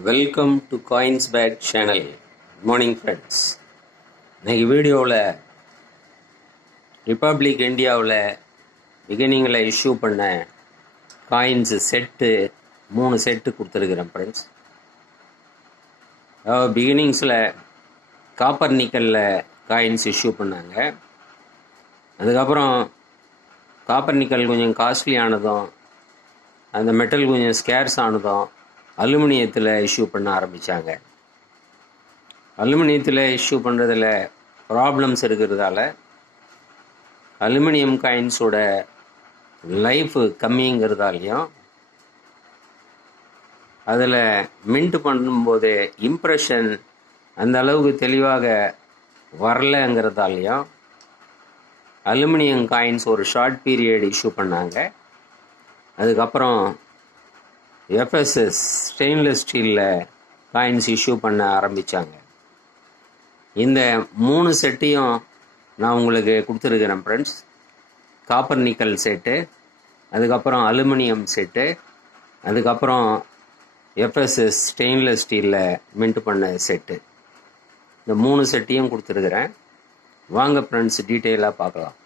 Welcome to coins pad channel. Good morning friends. இன்னைக்கு வீடியோவில் republic இந்தியாவில் பிகினிங்கில் இஷ்யூ பண்ண காயின்ஸு செட்டு 3 செட்டு கொடுத்துருக்குறேன் ஃப்ரெண்ட்ஸ். அதாவது பிகினிங்ஸில் காப்பர் நிக்கலில் காயின்ஸ் இஷ்யூ பண்ணாங்க. அதுக்கப்புறம் காப்பர் நிக்கல் கொஞ்சம் காஸ்ட்லி ஆனதும் அந்த மெட்டல் கொஞ்சம் ஸ்கேர்ஸ் ஆனதும் அலுமினியத்தில் இஷ்யூ பண்ண ஆரம்பித்தாங்க. அலுமினியத்தில் இஷ்யூ பண்ணுறதுல ப்ராப்ளம்ஸ் இருக்கிறதால அலுமினியம் காயின்ஸோட லைஃப் கம்மிங்கிறதாலையும் அதில் மின்ட் பண்ணும்போது இம்ப்ரெஷன் அந்த அளவுக்கு தெளிவாக வரலங்கிறதாலையும் அலுமினியம் காயின்ஸ் ஒரு ஷார்ட் பீரியட் இஷ்யூ பண்ணாங்க. அதுக்கப்புறம் எஃப்எஸ்எஸ் ஸ்டெயின்லெஸ் ஸ்டீலில் காயின்ஸ் இஷ்யூ பண்ண ஆரம்பித்தாங்க. இந்த 3 செட்டையும் நான் உங்களுக்கு கொடுத்துருக்கிறேன் ஃப்ரெண்ட்ஸ். காப்பர் நிக்கல் செட்டு, அதுக்கப்புறம் அலுமினியம் செட்டு, அதுக்கப்புறம் எஃப்எஸ்எஸ் ஸ்டெயின்லெஸ் ஸ்டீலில் மின்ட் பண்ண செட்டு. இந்த 3 செட்டையும் கொடுத்துருக்குறேன். வாங்க ஃப்ரெண்ட்ஸ் டீட்டெயிலாக பார்க்கலாம்.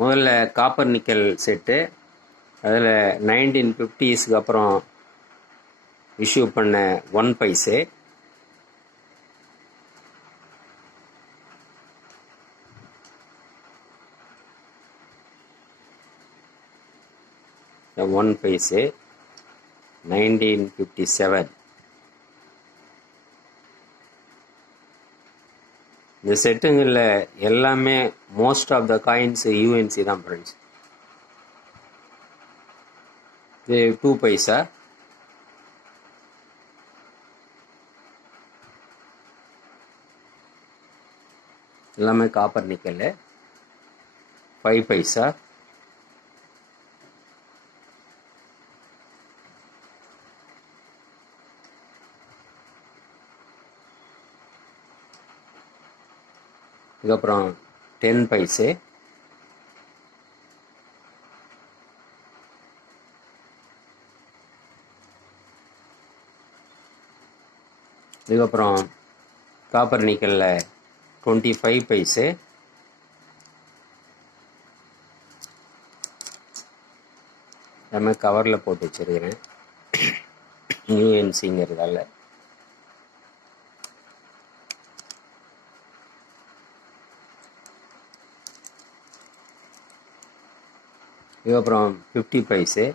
முதல்ல காப்பர் நிக்கல் செட்டு, அதில் 1950ஸ்க்கு அப்புறம் இஷ்யூ பண்ண 1 பைசே, the 1 பைசே 1957. இந்த செட்டுங்களில் எல்லாமே most of the coins UNC தான் ஃப்ரெண்ட்ஸ். இது 2 பைசா, எல்லாமே காப்பர் நிக்கல். 5 பைசா, இதுக்கப்புறம் 10 பைசே, இதுக்கப்புறம் காப்பர் நிக்கலில் 25 பைசே, எல்லாமே கவரில் போட்டு வச்சுருக்கிறேன் யூஎன்சிங்கிறதால. இதுக்கப்புறம் 50 பைசே,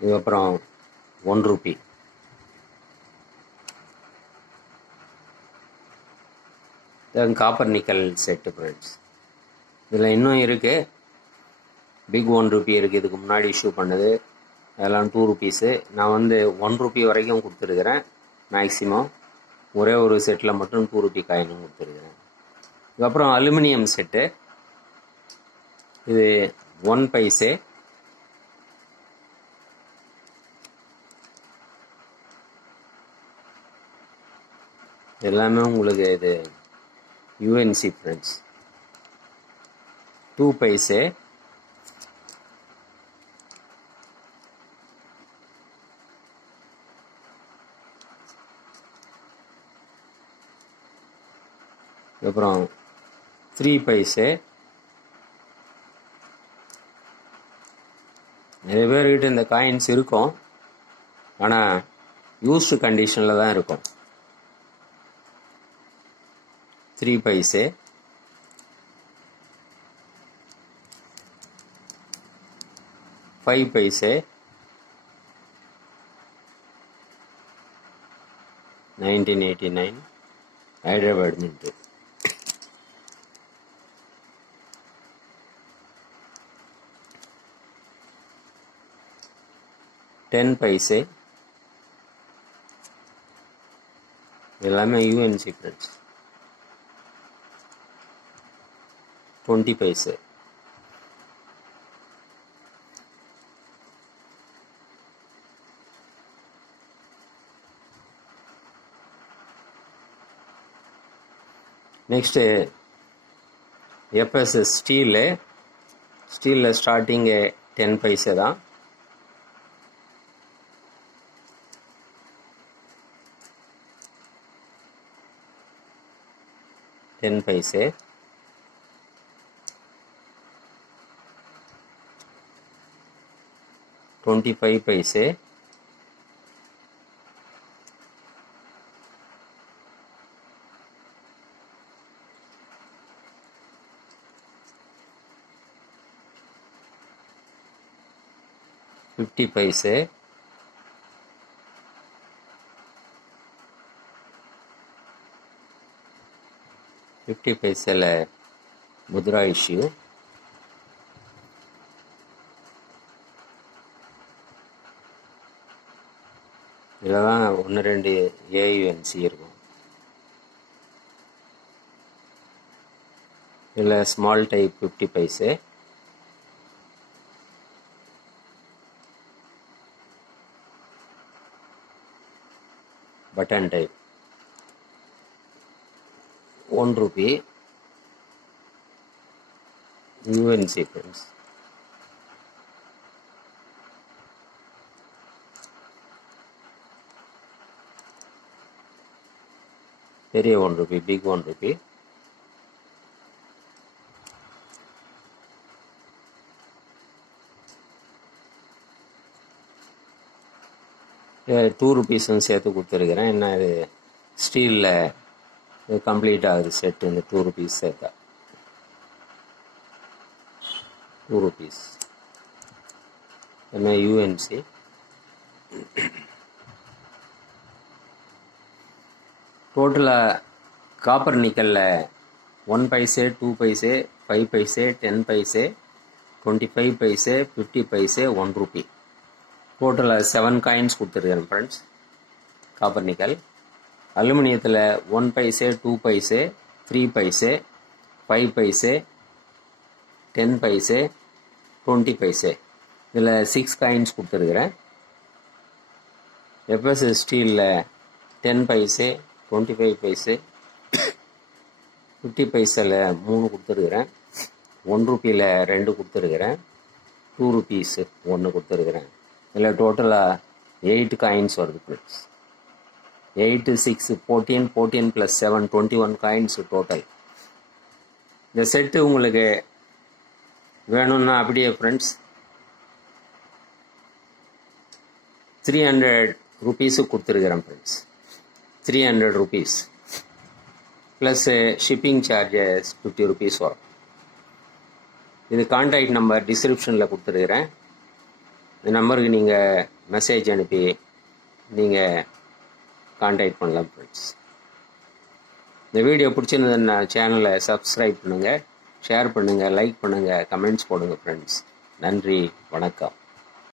இதுக்கப்புறம் 1 ரூபி. தென் காப்பர் நிக்கல் செட்டு ஃப்ரெண்ட்ஸ். இதில் இன்னும் இருக்குது. பிக் 1 ரூபி இருக்குது, இதுக்கு முன்னாடி இஷ்யூ பண்ணது. அதெல்லாம் 2 ருபீஸு. நான் 1 ரூபி வரைக்கும் கொடுத்துருக்குறேன் மேக்ஸிமம். ஒரே ஒரு செட்டில் மட்டும் 2 ரூபி காயினும் கொடுத்துருக்குறேன். இதுக்கப்புறம் அலுமினியம் செட்டு, இது 1 பைசே, எல்லாமே உங்களுக்கு இது யூஎன்சி ஃப்ரெண்ட்ஸ். 2 பைசே, அப்புறம் 3 பைசே. நிறைய பேர்கிட்ட இந்த காயின்ஸ் இருக்கும், ஆனால் யூஸ்டு கண்டிஷனில் தான் இருக்கும். 3 பைசே, பைசே, 1989 ஹைதராபாத் மின்ட். $10 பைசே, எல்லாமே UNC friends. 20 paise, next FS ஸ்டீலில் ஸ்டார்டிங்கு 10 பைசே தான். $10 $25 $50 50 பைசையில் முத்ரா இஷ்யூ. இதில் தான் 1-2 AUNC இருக்கும். இதில் small type 50 paise, button type 1 Ruby, UNC friends. பெரிய 1 ரூபி, பிக் 1 ரூபி. ₹2 சேர்த்து கொடுத்துருக்கிறேன். என்ன இது ஸ்டீலில் கம்ப்ளீட் ஆகுது செட்டு. இந்த ₹2 சேர்த்தா ₹2. என்ன UNC. டோட்டலாக காப்பர் நிக்கலில் 1 பைசே, 2 பைசே, 5 பைசே, 10 பைசே, 25 பைசே, 50 பைசே, 1 ரூபி. டோட்டலாக 7 காயின்ஸ் கொடுத்துருக்கேன் ஃப்ரெண்ட்ஸ். Copper nickel. அலுமினியத்தில் 1 பைசே, 2 பைசே, 3 பைசே, 5 பைசே, 10 பைசே, 20 பைசே. இதில் 6 காயின்ஸ் கொடுத்துருக்குறேன். FS ஸ்டீலில் 10 பைசே, 25 பைசே, 50 பைசையில் 3 கொடுத்துருக்குறேன். 1 ரூபியில் 2 கொடுத்துருக்குறேன். ₹2 1 கொடுத்துருக்குறேன். இதில் டோட்டலாக 8 காயின்ஸ் வருது ஃப்ரெண்ட்ஸ். 8, 6, 14, 14 + 7, 21 coins total. இந்த செட்டு உங்களுக்கு வேணும்னா அப்படியே ஃப்ரெண்ட்ஸ் ₹300 கொடுத்துருக்குறேன் ஃப்ரெண்ட்ஸ். ₹300 ப்ளஸ் ஷிப்பிங் சார்ஜஸ் ₹50 வரும். இது கான்டாக்ட் நம்பர் டிஸ்கிரிப்ஷனில் கொடுத்துருக்குறேன். இந்த நம்பருக்கு நீங்கள் மெசேஜ் அனுப்பி நீங்கள் கான்டாக்ட் பண்ணலாம் ஃப்ரெண்ட்ஸ். இந்த வீடியோ பிடிச்சிருந்ததுன்னா சேனலை சப்ஸ்கிரைப் பண்ணுங்கள், ஷேர் பண்ணுங்கள், லைக் பண்ணுங்கள், கமெண்ட்ஸ் போடுங்க ஃப்ரெண்ட்ஸ். நன்றி, வணக்கம்.